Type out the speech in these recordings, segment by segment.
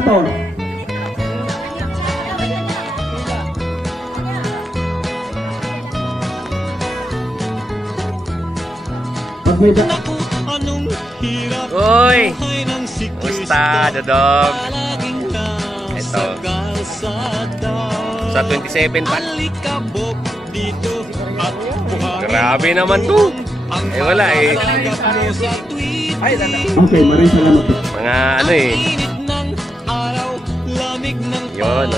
to. Pag may Uy! Kumusta, Dodog? Ito. Sa 27 pa. Grabe naman to. Eh wala eh. Okay, maraming salamat po. Mga ano eh. Yun.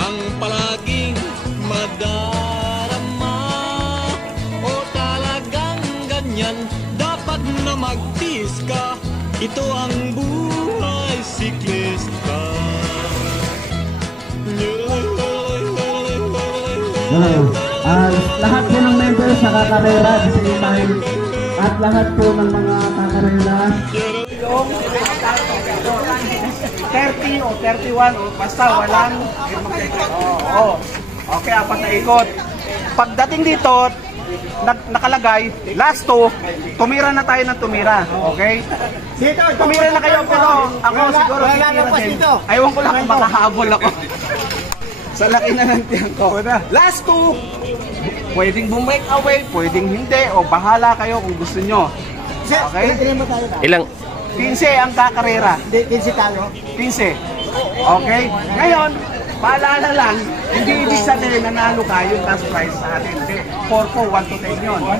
Ang palaging madarama o talagang ganyan dapat na magtiis ka. Ito ang buhay siklista. Lahat po ng members sa kakarera at the same time at lahat po ng mga kakarera 30 o 31 o basta walang okay, apat na ikot. Pagdating dito nakalagay last 2, tumira na tayo ng tumira, okay? Tumira na kayo pero ako siguro titira din. Ayaw ko lang kung makahabol ako. Sa laki na ng tiyan ko. Last 2, pwedeng bumake away, pwedeng hindi, o bahala kayo kung gusto nyo. Okay? Ilang? 15 ang kakarera. 15 tayo. 15. Okay? Ngayon, paalala lang, hindi ibig sabihin nanalo ka yung cash prize sa atin. Hindi. 4-4, 1 to 10 yun. 1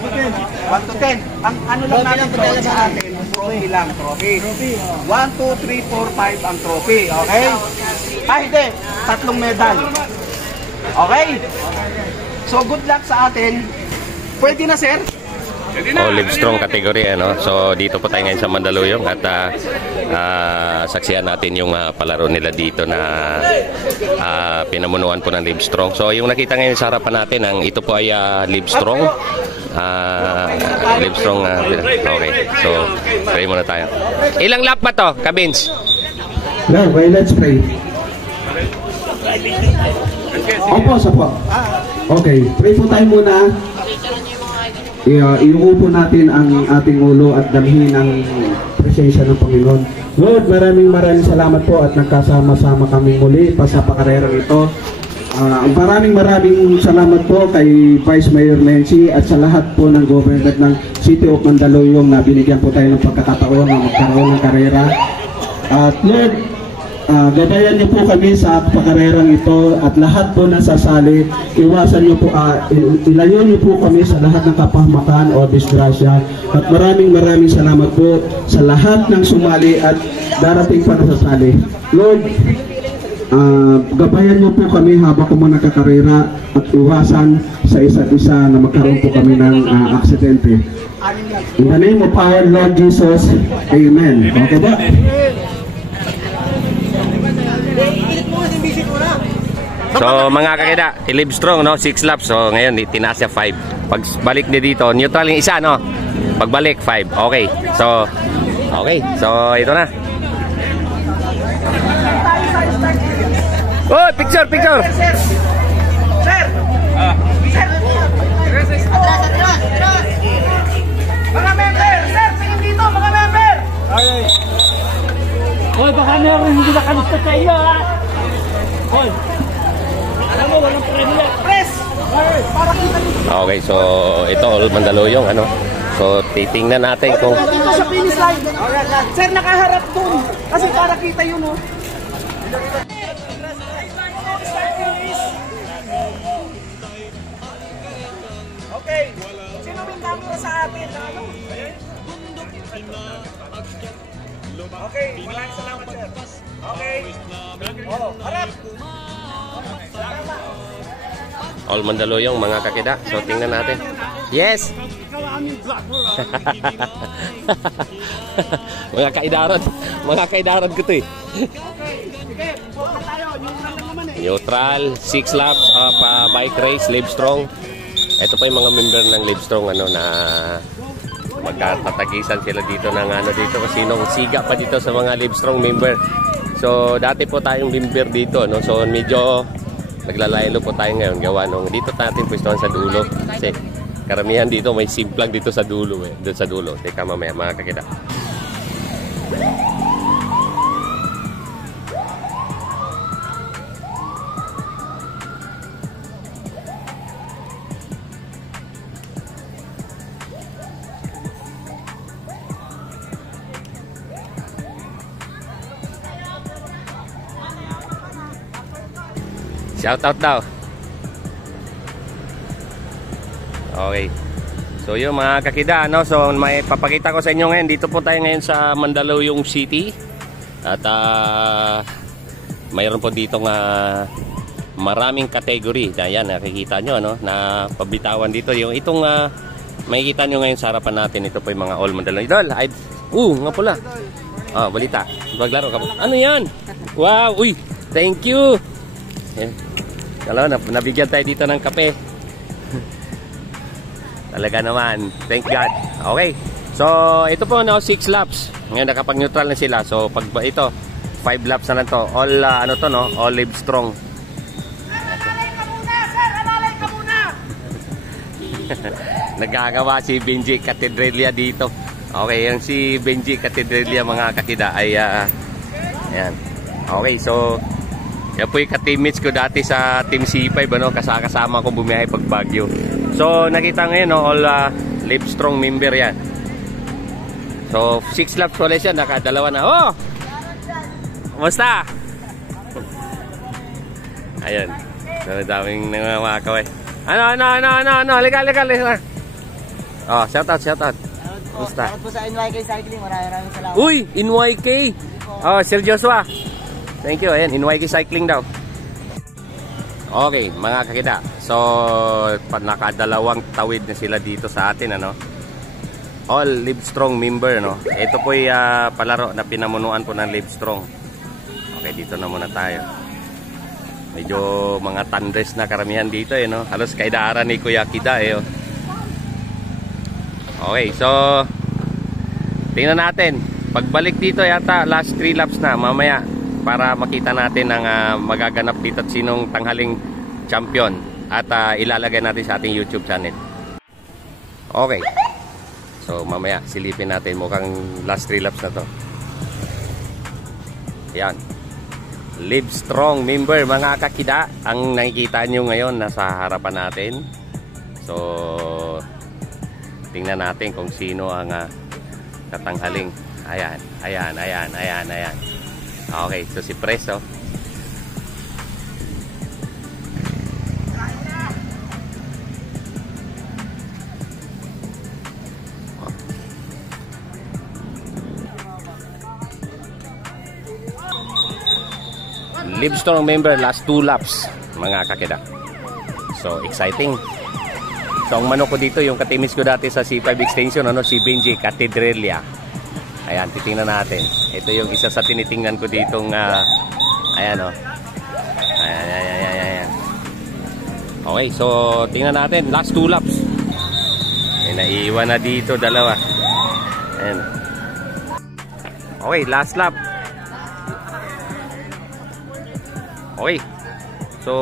to 10. Ang ano lang natin trophy sa atin, trophy lang, trophy. 1, 2, 3, 4, 5 ang trophy. Okay? Hindi. 3 medal. Okay? So, good luck sa atin. Pwede na, sir? Livestrong category ano. So dito po tayo ngayon sa Mandaluyong at saksihan natin yung palaro nila dito na pinamunuan po ng Livestrong. So yung nakita ngayon sa harapan natin ang ito po ay Livestrong. Livestrong okay. So try muna tayo. Ilang lap ba to, Kabins? No, well, let's pray. Opo, sapo. Okay, pray po tayo muna. Iuupo natin ang ating ulo at dalhin ang presensya ng Panginoon. Lord, maraming salamat po at nagkasama-sama kami muli pa sa pakarerang ito. Maraming salamat po kay Vice Mayor Nancy at sa lahat po ng government ng City of Mandaluyong na binigyan po tayo ng pagkakataon na magkaroon ng karera. At Lord, gabayan niyo po kami sa pakarerang ito at lahat po na sasali, iwasan niyo po, ilayo niyo po kami sa lahat ng kapahamakan o disgrasya. At maraming salamat po sa lahat ng sumali at darating pa na sasali. Lord, gabayan niyo po kami habang po nagkakarera at iwasan sa isa't isa na magkaroon po kami ng aksidente. In the name of our Lord Jesus, Amen. Okay ba? So mga kakida, Livestrong no, 6 laps. So ngayon tinaas niya 5. Pagbalik niya dito, neutral yung isa no. Pagbalik 5. Okay. So ito na. Oh, picture. Sir. Mga member, sir, tingin dito mga member. Hoy, baka meron hindi nakamusta sa iyo, ha? Hoy, alam mo, walang premium. Press! Para kita dito. Okay, so ito all Mandaluyong ano. So titingnan natin kung Dito sa finish line. Sir, nakaharap dun. Kasi para kita yun, oh. Okay. Sino may camera sa atin? Ano? Okay, maraming salamat, sir. Okay. Oh, harap. all Mandaluyong mga kakida. So tingnan natin. Yes. mga kaidaran ko to eh. Neutral, 6 laps bike race, Livestrong. Ito pa yung mga member ng Livestrong ano na magkatatagisan sila dito ng ano dito kasi nung siga pa dito sa mga Livestrong member. So dati po tayong member dito no. So medyo naglalaylo po tayo ngayon gawa nung dito natin pwestuhan sa dulo kasi karamihan dito may simplang dito sa dulo eh. Doon sa dulo. Teka mamaya mga kakita. Shoutout daw. Okay. So yung mga kakida, no? So may papakita ko sa inyo ngayon. Dito po tayo ngayon sa Mandaluyong City. At mayroon po dito maraming category. Ayan, nakikita nyo, no? Na pabitawan dito. Yung itong makikita nyo ngayon sa harapan natin. Ito po yung mga all Mandaluyong. Idol, nga pula. Oh, balita. Maglaro ka po. Ano yan? Wow, uy, thank you. Kala, nabigyan tayo dito ng kape. Talaga naman. Thank God. Okay. So, ito po, 6 laps. Ngayon, nakapag-neutral na sila. So, pag ito, 5 laps na lang to. All, all Livestrong. Alalay ka muna, sir! Alalay ka muna! Nagagawa si Benji Catedralia dito. Okay, yung si Benji Catedralia, mga kakida, ay, ayan. Okay, so, yan po yung ka-teammates ko dati sa Team C5, kasama ko bumiyahe pag Baguio. So, nakita ngayon, all Livestrong member yan. So, 6 laps ulit siya, nakadalawa na. Oh! Kumusta? Ayan. So, daming nangamakaway. Ano? Legal. Oh, shoutout. Kumusta? Shoutout po sa NYK Cycling. Maraming salamat. Uy, NYK! Oh, Sir Joshua. Thank you. Ayan, NYK Cycling daw. Okay, mga kakida. So, nakadalawang tawid na sila dito sa atin, All Livestrong member, Ito po yung palaro na pinamunuan po ng Livestrong. Okay, dito na muna tayo. Medyo mga tandres na karamihan dito, Halos kaidaran ni Kuya Kida, Okay, so tingnan natin. Pagbalik dito yata last 3 laps na mamaya para makita natin ang magaganap dito at sinong tanghaling champion at ilalagay natin sa ating YouTube channel. Okay. So mamaya silipin natin, mukhang last 3 laps na to. Ayan. Livestrong member, mga kakida, ang nakikita nyo ngayon nasa harapan natin. So tingnan natin kung sino ang katanghaling. Ayan. Okay, so si Preso. Livestrong member, last 2 laps, mga kakida. So exciting. So ang manok ko dito, yung katimis ko dati sa C5 extension, si Benji Catedralia. Ayan, titingnan natin. Ito yung isa sa tinitingnan ko ditong ayan. Okay, so tingnan natin last 2 laps. May naiiwan na dito dalawa. Ayan. Okay, last lap. Okay. So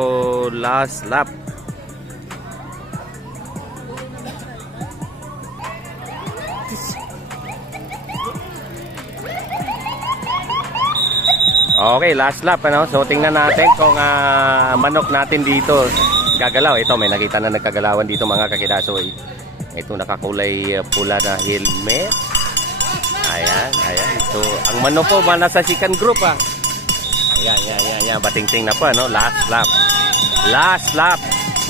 last lap. Okay, last lap, So tingnan natin kung manok natin dito gagalaw. Ito, may nakita na nagkagalawan dito, mga kakida. So ito nakakulay pula na helmet. Ayan. So ang manok po nasa second group, Ayan. Bating-ting na po, Last lap.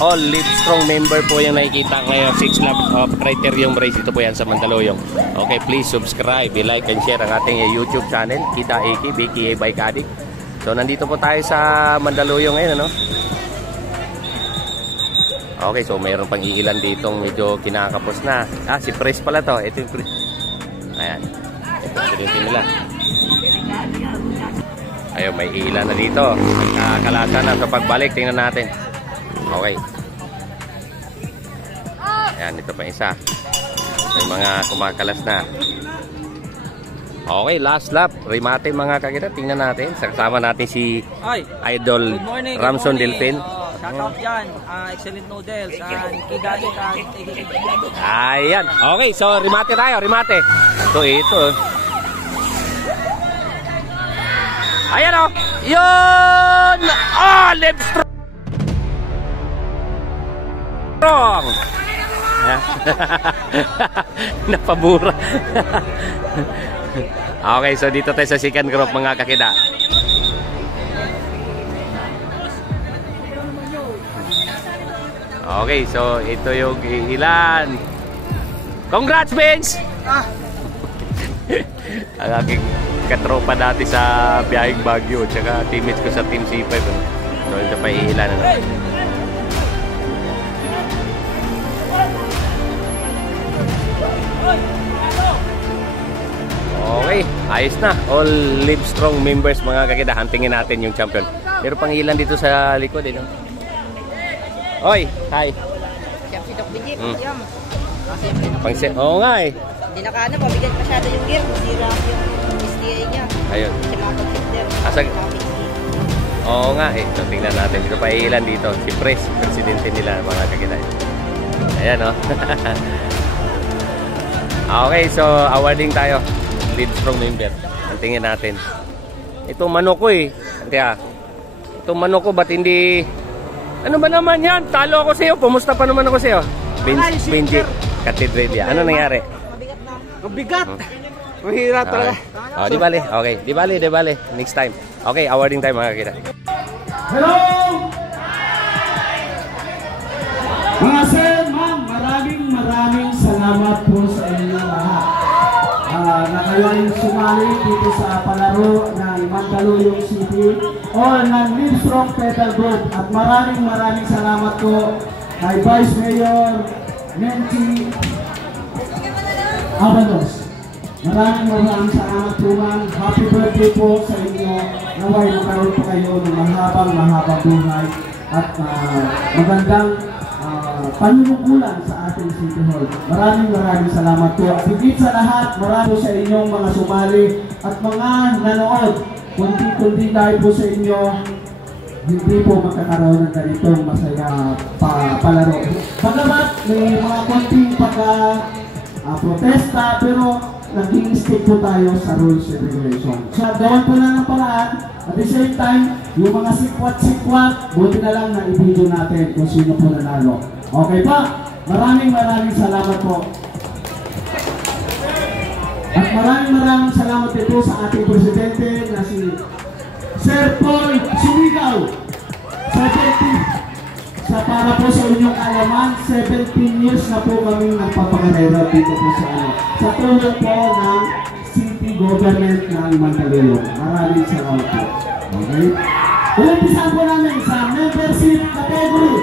All Livestrong member po yung nakikita ngayon. 6 lap of criterium race. Ito po yan sa Mandaluyong. Okay, please subscribe, like and share ang ating YouTube channel, Kita AK, BKA Bike Addict. So nandito po tayo sa Mandaluyong ngayon, Okay, so mayroon pang iilan ditong medyo kinakapos na. Si Pres pala to. Ito yung Pres. Ayan. Ito yung nila. Ayun, may ilan na dito. Nagkakalasan na sa pagbalik. Tingnan natin. Okay. Ayan, ito pa isa. May mga kumakalas na. Okay, last lap. Remate, mga kakita. Tingnan natin. Kasama natin si Idol Ramson Delfin. Shoutout dyan. Excellent noodles. Kigali ka. Ayan. Okay, so remate tayo. Remate. So ito. Ayan o. Yun! Livestrong! Napabura. Okay, so dito tayo sa second group, mga kakida. Okay, so ito yung ilan. Congrats, Vince! Ang aking katropa dati sa biyaheng Baguio, tsaka teammates ko sa Team C5. So ito pa iilan. Okay, ayos na. All Livestrong members, mga kakita, huntingin natin yung champion. Pero pangilan dito sa likod, eh, no? Oy, hi. Siyempre, Doc Bigit, yam. Oo nga eh. Hindi nakaano, mabigat masyado yung gear. Masira yung SDA niya. Ayun. Kasi makapag-filter. Oo nga eh. So, tingnan natin. Dito pa ilan dito. Si Pres, presidente nila, mga kakita. Ayan, no? Okay, so awarding tayo. Livestrong member. Tingnan natin. Itong manok ko eh. Kaya, itong manok ko, ba't hindi... Ano ba naman yan? Talo ako sa'yo. Pumusta pa naman ako sa'yo? Benji Cathedral. Ano nangyari? Mabigat! Mahirap talaga. Oh, di bale. Okay. Di bale. Next time. Okay, awarding time, mga kakita. Hello! Mga sir, ma'am, maraming salamat po sa inyo lahat. Na kayo ay sumali dito sa palaro ng Mandaluyong City o ng Livestrong Pedal Group. At maraming salamat po kay Vice Mayor Menchi Avalos. Maraming salamat po, ma'am. Happy birthday po sa inyo. Naway magkaroon po kayo ng mahabang buhay at magandang panunukulan sa ating City Hall. Maraming salamat po. At higit sa lahat, marami sa inyong mga sumali at mga nanood. Kundi dahil po sa inyo, hindi po magkakaroon ng ganitong masaya palaro. Bagamat may mga konting protesta, pero naging stick po tayo sa rules and regulations. So, gawan po na ng paraan. At the same time, yung mga sikwat, buti na lang na i-video natin kung sino po nanalo. Okay pa? Maraming salamat po. At maraming salamat dito sa ating presidente na si Sir Paul Sumigaw. 17, para po sa inyong alaman, 17 years na po kami nagpapakarera dito po sa tulong po ng city government ng Mandaluyong. Maraming salamat po. Okay? Umpisan po namin sa membership category.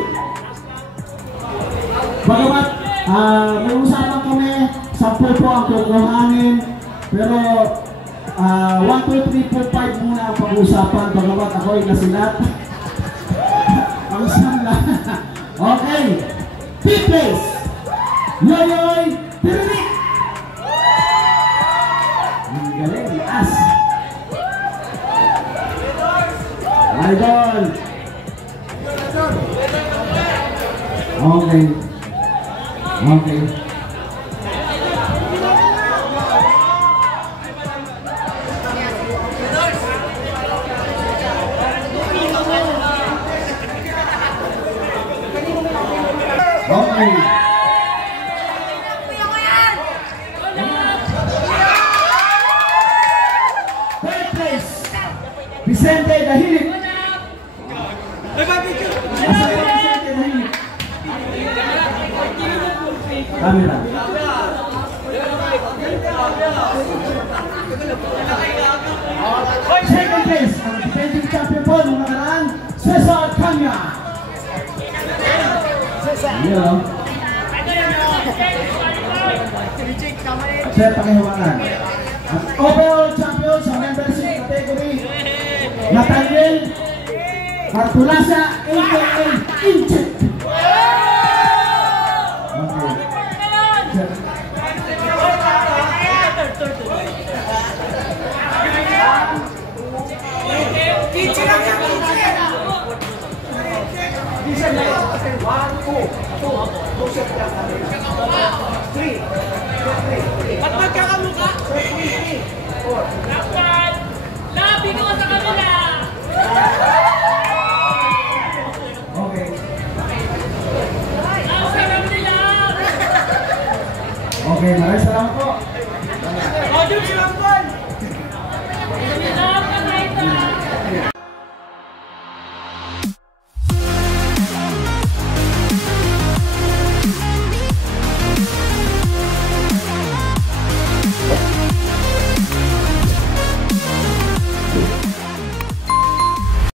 Bagamat may usapan kami, 10 po ang kukuhanin, pero 1, 2, 3, 4, 5 muna ang pag-usapan. Bagamat ako ay nasilat. Ang sala. Okay. Fifth place. Yoyoy Pirinik. Ang galing. As. Idol. Okay. Okay. Okay. Third place. Vicente Dahilig. Camera. Second place, ang defending champion po nung nakaraan, Cesar Kanya. Hello. Sir, pakihawakan. At overall champion sa membership category, Nathaniel Martulasa, a.k.a. Incheck. Ba't magkakamuka? Dapat! Labi ko sa kanila! Okay. Ang sarap nila! Okay, maraming salamat po. O, doon si Rampan!